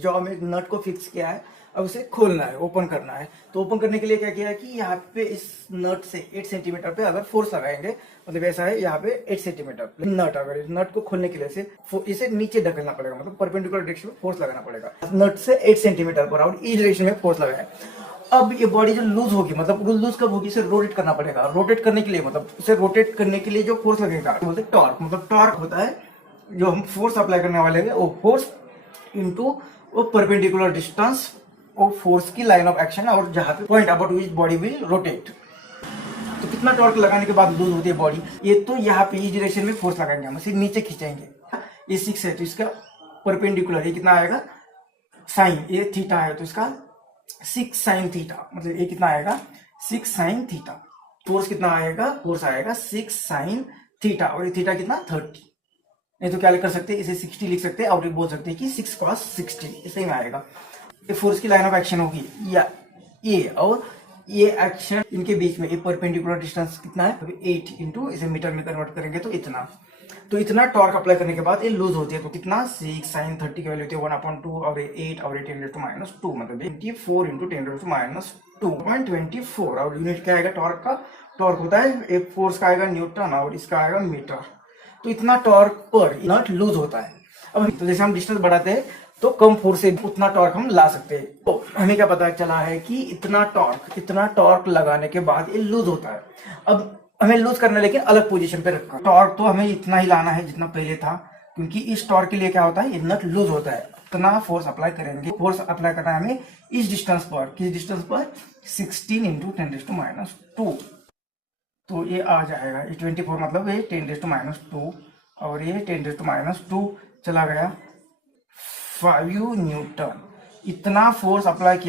जो हमें नट को फिक्स किया है, अब उसे खोलना है, ओपन करना है। तो ओपन करने के लिए क्या किया है कि यहाँ पे इस नट से 8 सेंटीमीटर पे अगर फोर्स लगाएंगे, मतलब ऐसा है यहाँ पे 8 सेंटीमीटर नट, अगर इस नट को खोलने के लिए से इसे नीचे धकेलना पड़ेगा, मतलब परपेंडिकुलर डायरेक्शन में फोर्स लगाना पड़ेगा। नट से 8 सेंटीमीटर पर और इस डायरेक्शन में फोर्स लगाए। अब ये बॉडी जो लूज होगी, मतलब लूज कब होगी, इसे रोटेट करना पड़ेगा। रोटेट करने के लिए, मतलब इसे रोटेट करने के लिए जो फोर्स लगेगा बोलते टॉर्क, मतलब टॉर्क होता है जो हम फोर्स अप्लाई करने वाले हैं, वो फोर्स इनटू वो परपेंडिकुलर डिस्टेंस और फोर्स की लाइन ऑफ एक्शन और जहां पे point about which body will rotate. तो कितना टॉर्क लगाने के बाद लूज होती है बॉडी, ये तो यहाँ पे इस डायरेक्शन में फोर्स लगाएंगे, हम इसे नीचे खींचेंगे। ये 6 है तो इसका परपेंडिकुलर ये कितना आएगा, साइन, ये थीटा है तो इसका 6 साइन थीटा, मतलब ये कितना आएगा 6 साइन थीटा। फोर्स कितना आएगा, फोर्स आएगा 6 साइन थीटा, और ये थीटा कितना 30। नहीं तो क्या कर सकते हैं, इसे 60 लिख सकते हैं और ये बोल सकते हैं कि 6 cos 60, इसे में आएगा। ये फोर्स की लाइन ऑफ एक्शन होगी या ये, और ये एक्शन इनके बीच में ये परपेंडिकुलर डिस्टेंस कितना है 8 इंटू, इसे मीटर में कन्वर्ट करेंगे तो इतना। तो इतना टॉर्क अप्लाई करने के बाद ये लूज होती है, तो कितना 6 साइन 30 की वैल्यू होती है 1/2 और 8 और 10⁻², मतलब 24 इंटू 10⁻².24, और यूनिट क्या आएगा टॉर्क का, टॉर्क होता है एक फोर्स का आएगा न्यूटन और इसका आएगा मीटर। तो इतना टॉर्क पर नट लूज होता है। अब तो जैसे हम डिस्टेंस बढ़ाते हैं तो कम फोर्स से उतना टॉर्क हम ला सकते हैं। तो हमें क्या पता चला है कि इतना टॉर्क लगाने के बाद ये लूज होता है। अब हमें लूज करना है, लेकिन अलग पोजीशन पे रखकर। टॉर्क तो हमें इतना ही लाना है जितना पहले था, क्योंकि इस टॉर्क के लिए क्या होता है, ये नट लूज होता है। इतना फोर्स अप्लाई करेंगे, फोर्स अप्लाई करना है हमें इस डिस्टेंस पर, किस डिस्टेंस पर 16 इंटू 10⁻²। तो ये आ जाएगा, ये 24 मतलब ये 10⁻², और ये 10⁻² चला गया 5 न्यूटन। इतना फोर्स अप्लाई किया।